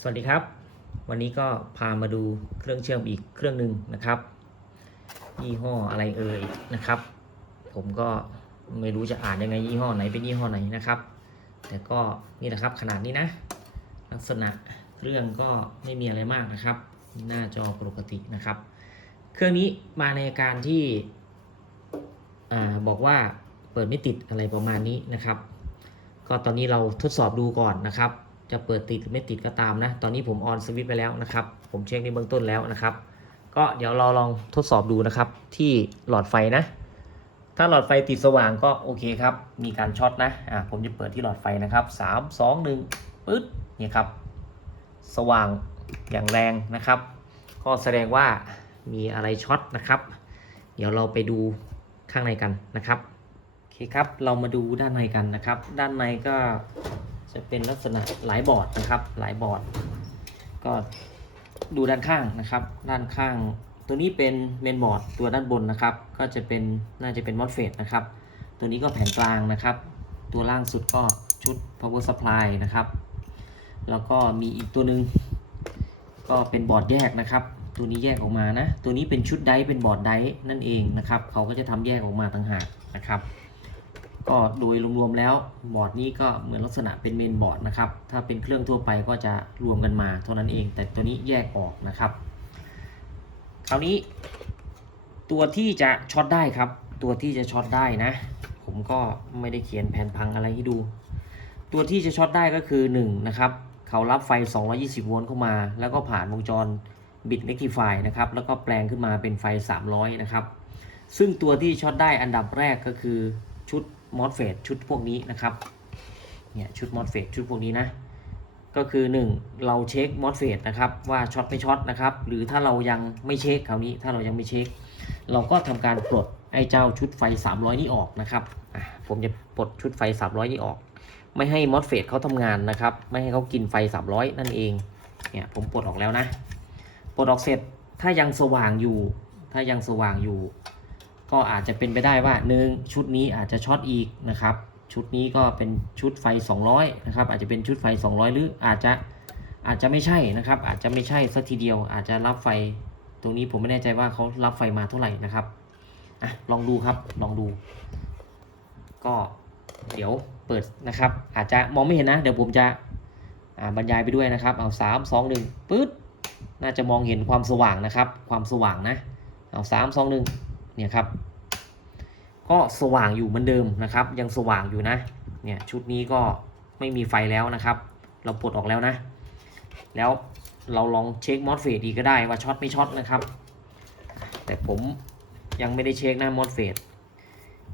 สวัสดีครับวันนี้ก็พามาดูเครื่องเชื่อมอีกเครื่องหนึ่งนะครับยี่ห้ออะไรเอ่ยนะครับผมก็ไม่รู้จะอ่านยังไงยี่ห้อไหนเป็นยี่ห้อไหนนะครับแต่ก็นี่นะครับขนาดนี้นะลักษณะเครื่องก็ไม่มีอะไรมากนะครับหน้าจอปกตินะครับเครื่องนี้มาในการที่บอกว่าเปิดไม่ติดอะไรประมาณนี้นะครับก็ตอนนี้เราทดสอบดูก่อนนะครับจะเปิดติดหรือไม่ติดก็ตามนะตอนนี้ผมออนสวิตช์ไปแล้วนะครับผมเช็คในเบื้องต้นแล้วนะครับก็เดี๋ยวเราลองทดสอบดูนะครับที่หลอดไฟนะถ้าหลอดไฟติดสว่างก็โอเคครับมีการช็อตนะผมจะเปิดที่หลอดไฟนะครับ3 2 1ปึ๊ดนี่ครับสว่างอย่างแรงนะครับก็แสดงว่ามีอะไรช็อตนะครับเดี๋ยวเราไปดูข้างในกันนะครับโอเคครับเรามาดูด้านในกันนะครับด้านในก็จะเป็นลักษณะหลายบอร์ดนะครับหลายบอร์ดก็ดูด้านข้างนะครับด้านข้างตัวนี้เป็นเมนบอร์ดตัวด้านบนนะครับก็จะเป็นน่าจะเป็นมอสเฟตนะครับตัวนี้ก็แผงกลางนะครับตัวล่างสุดก็ชุด power supply นะครับแล้วก็มีอีกตัวหนึ่งก็เป็นบอร์ดแยกนะครับตัวนี้แยกออกมานะตัวนี้เป็นชุดไดร์เป็นบอร์ดไดร์นั่นเองนะครับเขาก็จะทำแยกออกมาต่างหากนะครับก็โดยรวมๆแล้วบอร์ดนี้ก็เหมือนลักษณะเป็นเมนบอร์ดนะครับถ้าเป็นเครื่องทั่วไปก็จะรวมกันมาเท่านั้นเองแต่ตัวนี้แยกออกนะครับคราวนี้ตัวที่จะช็อตได้ครับตัวที่จะช็อตได้นะผมก็ไม่ได้เขียนแผนพังอะไรให้ดูตัวที่จะช็อตได้ก็คือ1นะครับเขารับไฟ220โวลต์เข้ามาแล้วก็ผ่านวงจรบิตเรคทิฟายนะครับแล้วก็แปลงขึ้นมาเป็นไฟ300นะครับซึ่งตัวที่ช็อตได้อันดับแรกก็คือชุดมอสเฟตชุดพวกนี้นะครับเนี่ยชุดมอสเฟตชุดพวกนี้นะก็คือ1เราเช็คมอสเฟตนะครับว่าช็อตไม่ช็อตนะครับหรือถ้าเรายังไม่เช็คคราวนี้ถ้าเรายังไม่เช็คเราก็ทำการปลดไอ้เจ้าชุดไฟ300นี้ออกนะครับผมจะปลดชุดไฟ300นี้ออกไม่ให้มอสเฟตเขาทำงานนะครับไม่ให้เขากินไฟ300นั่นเองเนี่ยผมปลดออกแล้วนะปลดออกเสร็จถ้ายังสว่างอยู่ก็อาจจะเป็นไปได้ว่าชุดนี้อาจจะช็อตอีกนะครับชุดนี้ก็เป็นชุดไฟ200นะครับอาจจะเป็นชุดไฟ200หรืออาจจะไม่ใช่นะครับอาจจะไม่ใช่สักทีเดียวอาจจะรับไฟตรงนี้ผมไม่แน่ใจว่าเขารับไฟมาเท่าไหร่นะครับลองดูครับลองดูก็เดี๋ยวเปิดนะครับอาจจะมองไม่เห็นนะเดี๋ยวผมจะบรรยายไปด้วยนะครับเอา3 2 1ปึ๊ดน่าจะมองเห็นความสว่างนะครับความสว่างนะเอา3 2 1เนี่ยครับก็สว่างอยู่เหมือนเดิมนะครับยังสว่างอยู่นะเนี่ยชุดนี้ก็ไม่มีไฟแล้วนะครับเราปลดออกแล้วนะแล้วเราลองเช็คมอสเฟตดีก็ได้ว่าช็อตไม่ช็อตนะครับแต่ผมยังไม่ได้เช็คนะมอสเฟต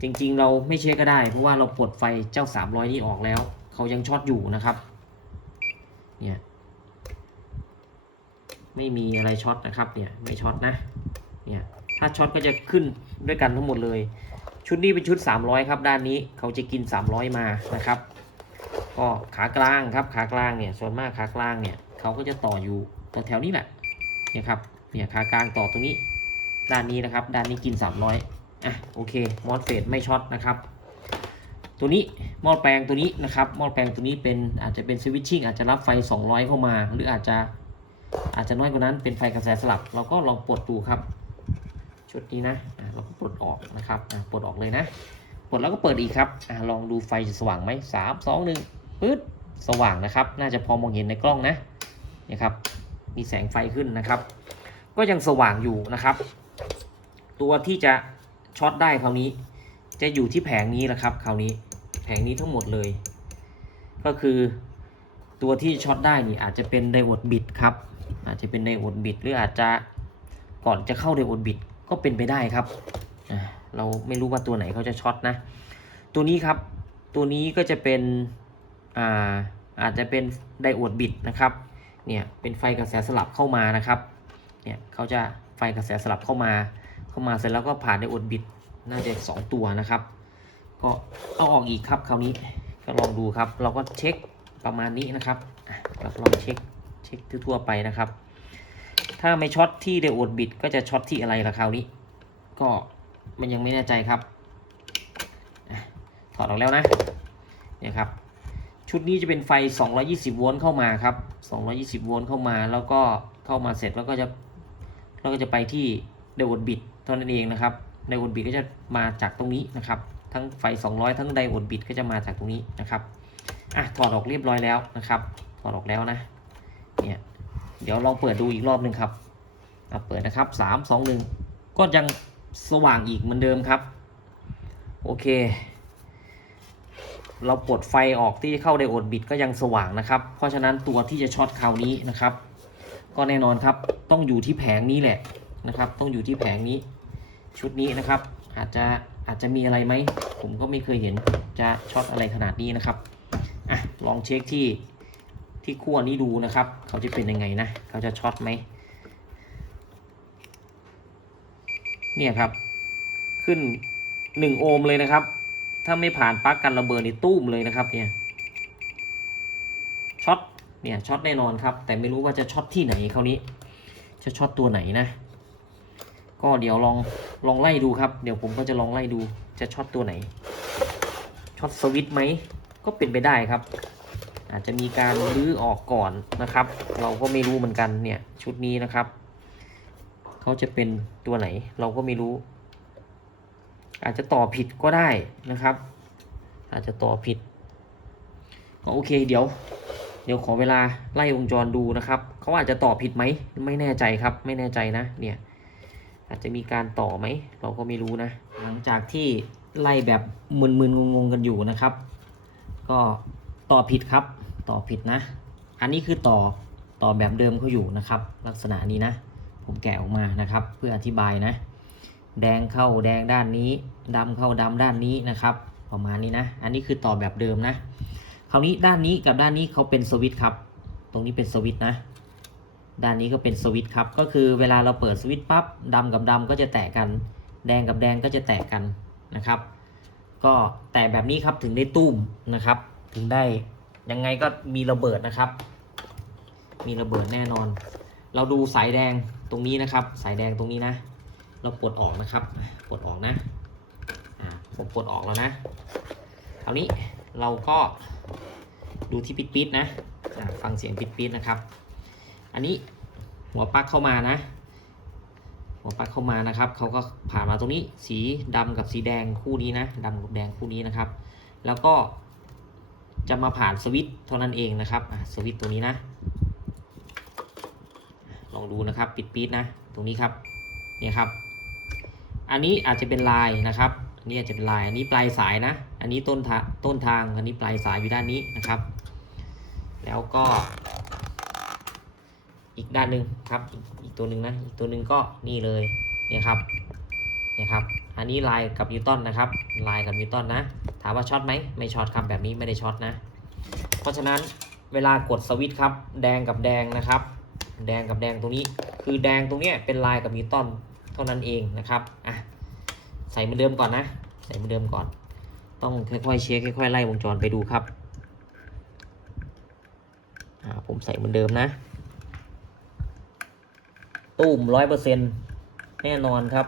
จริงๆเราไม่เช็คก็ได้เพราะว่าเราปลดไฟเจ้า300นี้ออกแล้วเขายังช็อตอยู่นะครับเนี่ยไม่มีอะไรช็อตนะครับเนี่ยไม่ช็อตนะเนี่ยถ้าช็อตก็จะขึ้นด้วยกันทั้งหมดเลยชุดนี้เป็นชุด300ครับด้านนี้เขาจะกิน300มานะครับก็ขากลางครับขากลางเนี่ยส่วนมากขากลางเนี่ยเขาก็จะต่ออยู่แถวนี้แหละเนี่ยครับเนี่ยขากลางต่อตรงนี้ด้านนี้นะครับด้านนี้กิน300โอเคมอสเฟตไม่ช็อตนะครับตัวนี้หม้อแปลงตัวนี้นะครับหม้อแปลงตัวนี้เป็นอาจจะเป็นสวิตชิ่งอาจจะรับไฟ200เข้ามาหรืออาจจะน้อยกว่านั้นเป็นไฟกระแสสลับเราก็ลองปลดดูครับชุดนี้นะเราก็ปลดออกนะครับปลดออกเลยนะปลดแล้วก็เปิดอีกครับลองดูไฟจะสว่างไหม3 2 1ปึ๊ดสว่างนะครับน่าจะพอมองเห็นในกล้องนะนี่ครับมีแสงไฟขึ้นนะครับก็ยังสว่างอยู่นะครับตัวที่จะช็อตได้คราวนี้จะอยู่ที่แผงนี้แหละครับคราวนี้แผงนี้ทั้งหมดเลยก็คือตัวที่ช็อตได้นี่อาจจะเป็นไดโอดบิดครับอาจจะเป็นไดโอดบิดหรืออาจจะก่อนจะเข้าไดโอดบิดก็เป็นไปได้ครับเราไม่รู้ว่าตัวไหนเขาจะช็อตนะตัวนี้ครับตัวนี้ก็จะเป็นอาจจะเป็นไดโอดบิดนะครับเนี่ยเป็นไฟกระแสสลับเข้ามานะครับเนี่ยเขาจะไฟกระแสสลับเข้ามาเสร็จแล้วก็ผ่านไดโอดบิดน่าจะ2ตัวนะครับก็เอาออกอีกครับคราวนี้ก็ลองดูครับเราก็เช็คประมาณนี้นะครับเราลองเช็คทั่วไปนะครับถ้าไม่ช็อตที่ไดโอดบิดก็จะช็อตที่อะไรล่ะคราวนี้ก็มันยังไม่แน่ใจครับถอดออกแล้วนะเนี่ยครับ ชุดนี้จะเป็นไฟ220โวลต์เข้ามาครับ220โวลต์เข้ามาแล้วก็เข้ามาเสร็จแล้วก็จะไปที่ไดโอดบิดเท่านั้นเองนะครับไดโอดบิดก็จะมาจากตรงนี้นะครับทั้งไฟ200ทั้งไดโอดบิดก็จะมาจากตรงนี้นะครับถอดออกเรียบร้อยแล้วนะครับถอดออกแล้วนะเนี่ยเดี๋ยวลองเปิดดูอีกรอบหนึ่งครับเปิดนะครับ3 2 1ก็ยังสว่างอีกเหมือนเดิมครับโอเคเราปลดไฟออกที่เข้าไดโอดบิดก็ยังสว่างนะครับเพราะฉะนั้นตัวที่จะช็อตคราวนี้นะครับก็แน่นอนครับต้องอยู่ที่แผงนี้แหละนะครับต้องอยู่ที่แผงนี้ชุดนี้นะครับอาจจะมีอะไรไหมผมก็ไม่เคยเห็นจะช็อตอะไรขนาดนี้นะครับลองเช็คที่ขั้วนี้ดูนะครับเขาจะเป็นยังไงนะเขาจะช็อตไหมเนี่ยครับขึ้น1 โอห์มเลยนะครับถ้าไม่ผ่านปลั๊กกันระเบิดนี่ตุ้มเลยนะครับเนี่ยช็อตช็อตแน่นอนครับแต่ไม่รู้ว่าจะช็อตที่ไหนคราวนี้จะช็อตตัวไหนนะก็เดี๋ยวลองไล่ดูครับเดี๋ยวผมก็จะลองไล่ดูจะช็อตตัวไหนช็อตสวิตช์ไหมก็เป็นไปได้ครับอาจจะมีการรื้อออกก่อนนะครับเราก็ไม่รู้เหมือนกันเนี่ยชุดนี้นะครับเขาจะเป็นตัวไหนเราก็ไม่รู้อาจจะต่อผิดก็ได้นะครับอาจจะต่อผิดก็โอเคเดี๋ยวขอเวลาไล่วงจรดูนะครับเขาอาจจะต่อผิดไหมไม่แน่ใจครับไม่แน่ใจนะเนี่ยอาจจะมีการต่อไหมเราก็ไม่รู้นะหลังจากที่ไล่แบบมึนๆงงๆกันอยู่นะครับก็ต่อผิดครับต่อผิดนะอันนี้คือต่อแบบเดิมเขาอยู่นะครับลักษณะนี้นะผมแกะออกมานะครับเพื่ออธิบายนะแดงเข้าแดงด้านนี้ดำเข้าดำด้านนี้นะครับประมาณนี้นะอันนี้คือต่อแบบเดิมนะคราวนี้ด้านนี้กับด้านนี้เขาเป็นสวิตช์ครับตรงนี้เป็นสวิตช์นะด้านนี้ก็เป็นสวิตช์ครับก็คือเวลาเราเปิดสวิตช์ปั๊บดำกับดำก็จะแตะกันแดงกับแดงก็จะแตะกันนะครับก็แตะแบบนี้ครับถึงได้ตุ้มนะครับถึงได้ยังไงก็มีระเบิดนะครับมีระเบิดแน่นอนเราดูสายแดงตรงนี้นะครับสายแดงตรงนี้นะเราปลดออกนะครับปลดออกนะผมปลดออกแล้วนะคราวนี้เราก็ดูที่ปิดๆนะฟังเสียงปิดๆนะครับอันนี้หัวปลั๊กเข้ามานะหัวปลั๊กเข้ามานะครับเขาก็ผ่านมาตรงนี้สีดำกับสีแดงคู่นี้นะดำกับแดงคู่นี้นะครับแล้วก็จะมาผ่านสวิตช์เท่านั้นเองนะครับสวิตช์ตัวนี้นะลองดูนะครับปิดๆนะตรงนี้ครับนี่ครับอันนี้อาจจะเป็นลายนะครับอันนี้อาจจะเป็นลายอันนี้ปลายสายนะอันนี้ต้นทางอันนี้ปลายสายอยู่ด้านนี้นะครับแล้วก็อีกด้านหนึ่งครับอีกตัวหนึ่งนะอีกตัวหนึ่งก็นี่เลยเนี่ยครับอันนี้ลายกับนิวตันนะครับลายกับนิวตันนะถามว่าช็อตไหมไม่ช็อตครับแบบนี้ไม่ได้ช็อตนะเพราะฉะนั้นเวลากดสวิตช์ครับแดงกับแดงนะครับแดงกับแดงตรงนี้คือแดงตรงนี้เป็นลายกับนิวตันเท่านั้นเองนะครับใส่เหมือนเดิมก่อนนะใส่เหมือนเดิมก่อนต้องค่อยๆเช็คค่อยๆไล่วงจรไปดูครับผมใส่เหมือนเดิมนะตุ้ม100%แน่นอนครับ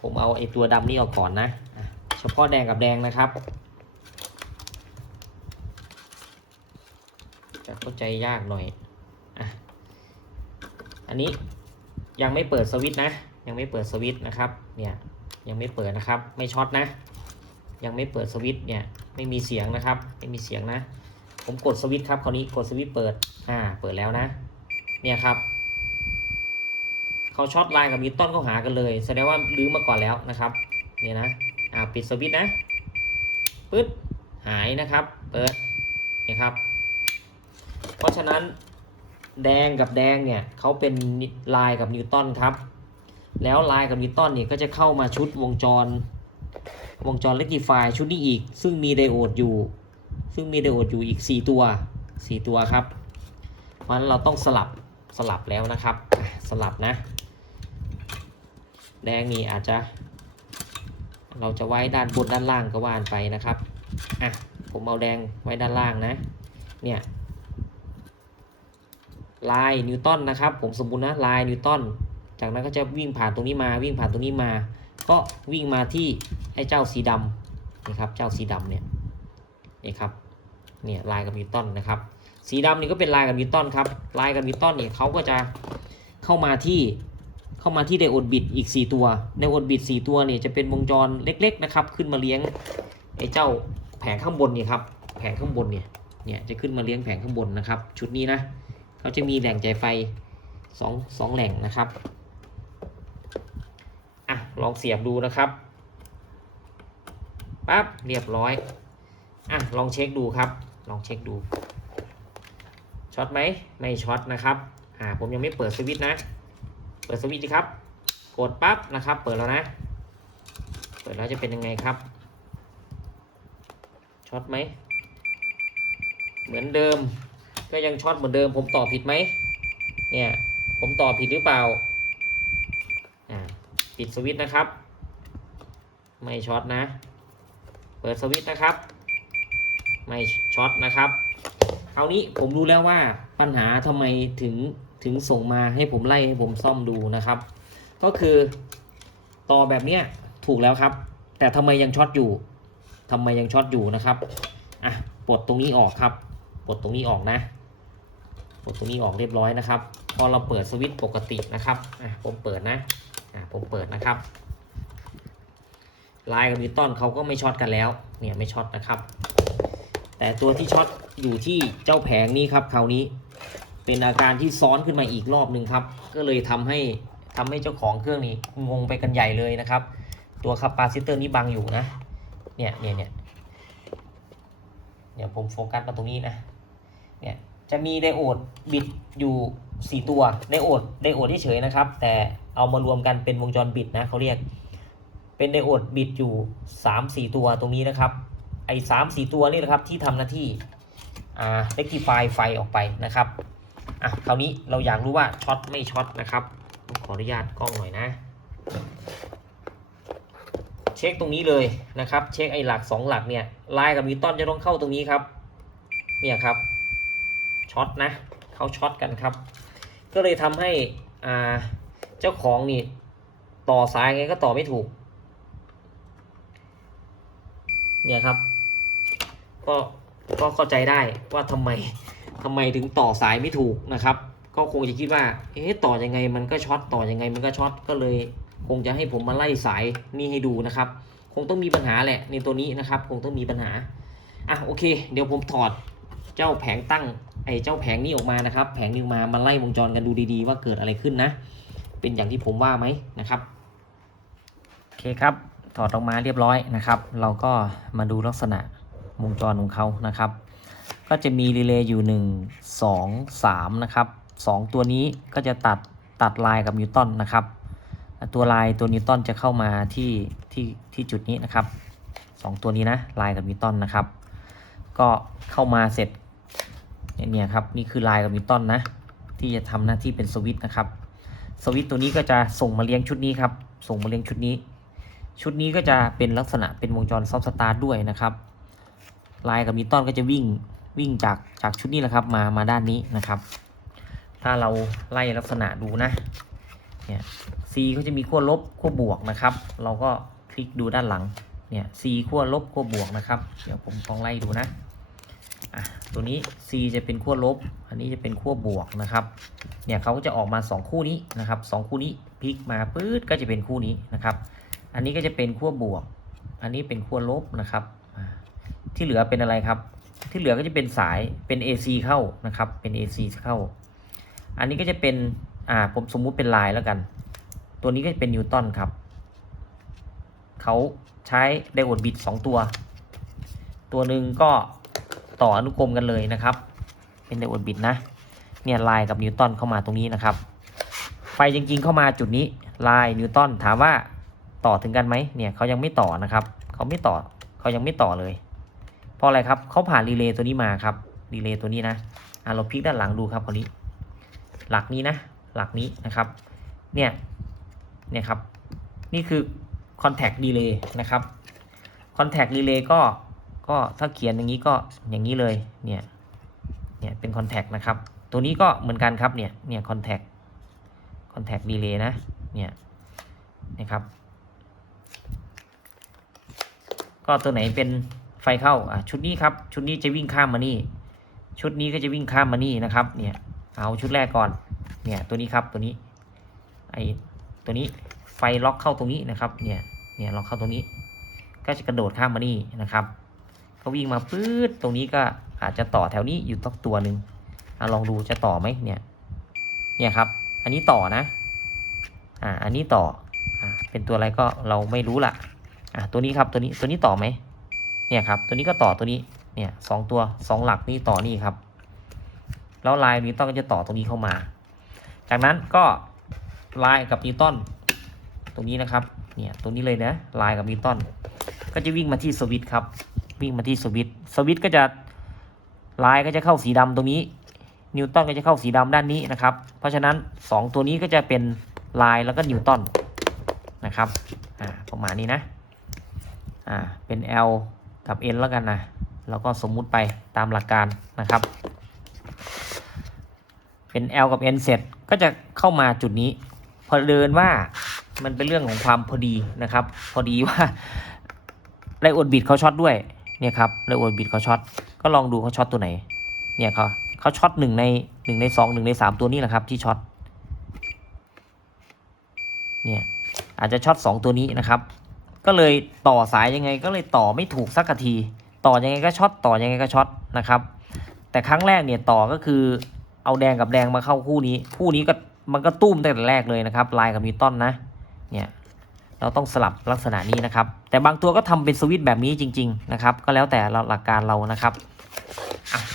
ผมเอาไอ้ตัวดำนี่ออกก่อนนะเฉพาะแดงกับแดงนะครับจะเข้าใจยากหน่อยอันนี้ยังไม่เปิดสวิตช์นะยังไม่เปิดสวิตช์นะครับเนี่ยยังไม่เปิดนะครับไม่ช็อตนะยังไม่เปิดสวิตช์เนี่ยไม่มีเสียงนะครับไม่มีเสียงนะผมกดสวิตช์ครับคราวนี้กดสวิตช์เปิดเปิดแล้วนะเนี่ยครับเขาช็อตไลน์กับนิวตันเขาหากันเลยแสดงว่าลื้อมาก่อนแล้วนะครับเนี่ยนะปิดสวิตช์นะปึ๊ดหายนะครับเปิดเนี่ยครับเพราะฉะนั้นแดงกับแดงเนี่ยเขาเป็นไลน์กับนิวตันครับแล้วไลน์กับนิวตันเนี่ยก็จะเข้ามาชุดวงจรเรคติฟายชุดนี้อีกซึ่งมีไดโอดอยู่อีก4 ตัวครับเพราะฉะนั้นเราต้องสลับแล้วนะครับสลับนะแดงนี่อาจจะเราจะไว้ด้านบนด้านล่างก็ว่านไปนะครับผมเอาแดงไว้ด้านล่างนะเนี่ยลายนิวตันนะครับผมสมมุตินะลายนิวตันจากนั้นก็จะวิ่งผ่านตรงนี้มาก็วิ่งมาที่ไอ้เจ้าสีดำนี่ครับเจ้าสีดำเนี่ย นี่ครับเนี่ยลายกับนิวตันนะครับสีดำนี่ก็เป็นลายกับนิวตันครับลายกับนิวตันเนี่ยเขาก็จะเข้ามาที่ไดโอดบิดอีก4ตัวไดโอดบิด4ตัวเนี่ยจะเป็นวงจรเล็กๆนะครับขึ้นมาเลี้ยงไอ้เจ้าแผงข้างบนนี่ครับแผงข้างบนเนี่ยจะขึ้นมาเลี้ยงแผงข้างบนนะครับชุดนี้นะเขาจะมีแหล่งจ่ายไฟ2แหล่งนะครับอ่ะลองเสียบดูนะครับปั๊บเรียบร้อยอ่ะลองเช็คดูครับลองเช็คดูช็อตไหมไม่ช็อตนะครับผมยังไม่เปิดสวิตช์นะเปิดสวิตช์ดีครับกดปั๊บนะครับเปิดแล้วนะเปิดแล้วจะเป็นยังไงครับช็อตไหมเหมือนเดิมก็ยังช็อตเหมือนเดิมผมต่อผิดไหมเนี่ยผมต่อผิดหรือเปล่าปิดสวิตช์นะครับไม่ช็อตนะเปิดสวิตช์นะครับไม่ช็อตนะครับคราวนี้ผมรู้แล้วว่าปัญหาทำไมถึงส่งมาให้ผมไล่ให้ผมซ่อมดูนะครับก็คือต่อแบบเนี้ยถูกแล้วครับแต่ทำไมยังช็อตอยู่นะครับปลดตรงนี้ออกครับปลดตรงนี้ออกนะปลดตรงนี้ออกเรียบร้อยนะครับพอเราเปิดสวิตช์ปกตินะครับผมเปิดนะผมเปิดนะครับลายกับนิวตันเขาก็ไม่ช็อตกันแล้วเนี่ยไม่ช็อตนะครับแต่ตัวที่ช็อตอยู่ที่เจ้าแผงนี้ครับคราวนี้เป็นอาการที่ซ้อนขึ้นมาอีกรอบหนึ่งครับก็เลยทำให้เจ้าของเครื่องนี้งงไปกันใหญ่เลยนะครับตัวคาปาซิเตอร์นี้บังอยู่นะเนี่ยผมโฟกัสมาตรงนี้นะเนี่ยจะมีไดโอดบิดอยู่4ตัวไดโอดเฉยๆนะครับแต่เอามารวมกันเป็นวงจรบิดนะเขาเรียกเป็นไดโอดบิดอยู่ 3-4 ตัวตรงนี้นะครับไอ้ 3-4 ตัวนี่นะครับที่ทำหน้าที่rectify ไฟออกไปนะครับคราวนี้เราอยากรู้ว่าช็อตไม่ช็อตนะครับขออนุญาตกล้องหน่อยนะเช็คตรงนี้เลยนะครับเช็คไอ้หลัก2หลักเนี่ยลายกับนิวตันจะต้องเข้าตรงนี้ครับเนี่ยครับช็อตนะเขาช็อตกันครับก็เลยทำให้เจ้าของนี่ต่อสายไงก็ต่อไม่ถูกเนี่ยครับก็เข้าใจได้ว่าทำไมถึงต่อสายไม่ถูกนะครับก็คงจะคิดว่าต่อยังไงมันก็ช็อตต่อยังไงมันก็ช็อตก็เลยคงจะให้ผมมาไล่สายนี่ให้ดูนะครับคงต้องมีปัญหาแหละในตัวนี้นะครับคงต้องมีปัญหาโอเคเดี๋ยวผมถอดเจ้าแผงตั้งเจ้าแผงนี้ออกมานะครับแผงนี้มาไล่วงจรกันดูดีๆว่าเกิดอะไรขึ้นนะเป็นอย่างที่ผมว่าไหมนะครับโอเคครับถอดออกมาเรียบร้อยนะครับเราก็มาดูลักษณะวงจรของเขานะครับก็จะมีรีเลย์อยู่1 2 3นะครับ2ตัวนี้ก็จะตัดลายกับนิวตันนะครับตัวลายตัวนิวตันจะเข้ามาที่จุดนี้นะครับ2ตัวนี้นะลายกับนิวตันนะครับก็เข้ามาเสร็จเนี่ยครับนี่คือลายกับนิวตันนะที่จะทำหน้าที่เป็นสวิตช์นะครับสวิตช์ตัวนี้ก็จะส่งมาเลี้ยงชุดนี้ครับส่งมาเลี้ยงชุดนี้ก็จะเป็นลักษณะเป็นวงจรซอฟต์สตาร์ทด้วยนะครับลายกับนิวตันก็จะวิ่งจากชุดนี้แหละครับมาด้านนี้นะครับถ้าเราไล่ลักษณะดูนะเนี่ย C เขาจะมีขั้วลบขั้วบวกนะครับเราก็คลิกดูด้านหลังเนี่ย C ขั้วลบขั้วบวกนะครับเดี๋ยวผมลองไล่ดูนะตัวนี้ C จะเป็นขั้วลบอันนี้จะเป็นขั้วบวกนะครับเนี่ยเขาก็จะออกมา2คู่นี้นะครับ2คู่นี้พลิกมาปื๊ดก็จะเป็นคู่นี้นะครับอันนี้ก็จะเป็นขั้วบวกอันนี้เป็นขั้วลบนะครับที่เหลือเป็นอะไรครับที่เหลือก็จะเป็นสายเป็น AC เข้านะครับเป็น AC เข้าอันนี้ก็จะเป็นผมสมมุติเป็นลายแล้วกันตัวนี้ก็จะเป็นนิวตันครับเขาใช้ไดโอดบิด2ตัวหนึ่งก็ต่ออนุกรมกันเลยนะครับเป็นไดโอดบิดนะเนี่ยลายกับนิวตันเข้ามาตรงนี้นะครับไฟจริงๆเข้ามาจุดนี้ลายนิวตันถามว่าต่อถึงกันไหมเนี่ยเขายังไม่ต่อนะครับเขายังไม่ต่อเลยเพราะอะไรครับเขาผ่านรีเลย์ตัวนี้มาครับรีเลย์ตัวนี้นะเราพลิกด้านหลังดูครับคราวนี้หลักนี้นะหลักนี้นะครับเนี่ยครับนี่คือ contact relay นะครับ contact relay ก็ถ้าเขียนอย่างนี้ก็อย่างนี้เลยเนี่ยเป็น contact นะครับตัวนี้ก็เหมือนกันครับเนี่ย contact relay นะเนี่ยนะครับก็ตัวไหนเป็น ไฟเข้าชุดนี้ครับชุดนี้จะวิ่งข้ามมานี่ชุดนี้ก็จะวิ่งข้ามมานี่นะครับเนี่ยเอาชุดแรกก่อนเนี่ยตัวนี้ครับตัวนี้ตัวนี้ไฟล็อกเข้าตรงนี้นะครับเนี่ยล็อกเข้าตรงนี้ก็จะกระโดดข้ามมานี่นะครับก็วิ่งมาปื๊ดตรงนี้ก็อาจจะต่อแถวนี้อยู่ตัวหนึ่งลองดูจะต่อไหมเนี่ยครับอันนี้ต่อนะอันนี้ต่อเป็นตัวอะไรก็เราไม่รู้ละตัวนี้ครับตัวนี้ต่อไหมเนี่ยครับตัวนี้ก็ต่อตัวนี้เนี่ย2 หลักนี่ต่อนี่ครับแล้วลายนิวตันก็จะต่อตรงนี้เข้ามาจากนั้นก็ลายกับนิวตันตรงนี้นะครับเนี่ยตรงนี้เลยนะลายกับนิวตันก็จะวิ่งมาที่สวิตช์ครับวิ่งมาที่สวิตช์ก็จะลายก็จะเข้าสีดำตรงนี้นิวตันก็จะเข้าสีดำด้านนี้นะครับเพราะฉะนั้น2ตัวนี้ก็จะเป็นลายแล้วก็นิวตันนะครับประมาณนี้นะเป็น L กับ N แล้วกันนะแล้วก็สมมุติไปตามหลักการนะครับเป็น L กับ N เสร็จก็จะเข้ามาจุดนี้พอเดินว่ามันเป็นเรื่องของความพอดีนะครับพอดีว่าไดโอดบิดเขาช็อตด้วยเนี่ยครับไดโอดบิดเขาช็อตก็ลองดูเขาช็อตตัวไหนเนี่ยเขาช็อต1 ใน 2 1 ใน 3ตัวนี้แหละครับที่ช็อตเนี่ยอาจจะช็อต2ตัวนี้นะครับก็เลยต่อสายยังไงก็เลยต่อไม่ถูกสักทีต่อยังไงก็ช็อตต่อยังไงก็ช็อตนะครับแต่ครั้งแรกเนี่ยต่อก็คือเอาแดงกับแดงมาเข้าคู่นี้ก็มันก็ตุ้มตั้งแต่แรกเลยนะครับลายกับนิวตันนะเนี่ยเราต้องสลับลักษณะนี้นะครับแต่บางตัวก็ทำเป็นสวิตช์แบบนี้จริงๆนะครับก็แล้วแต่หลักการเรานะครับ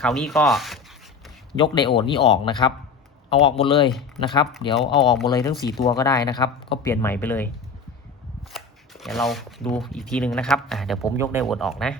คราวนี้ก็ยกไดโอดนี้ออกนะครับเอาออกหมดเลยนะครับเดี๋ยวเอาออกหมดเลยทั้ง4ตัวก็ได้นะครับก็เปลี่ยนใหม่ไปเลยเดี๋ยวเราดูอีกทีหนึ่งนะครับเดี๋ยวผมยกไดโอดออกนะ